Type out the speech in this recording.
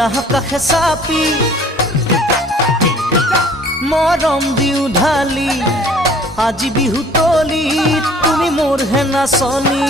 আকাশে চাপি মৰম দিও ঢালি আজি বিহু তলি তুমি মোৰ হে নাচনী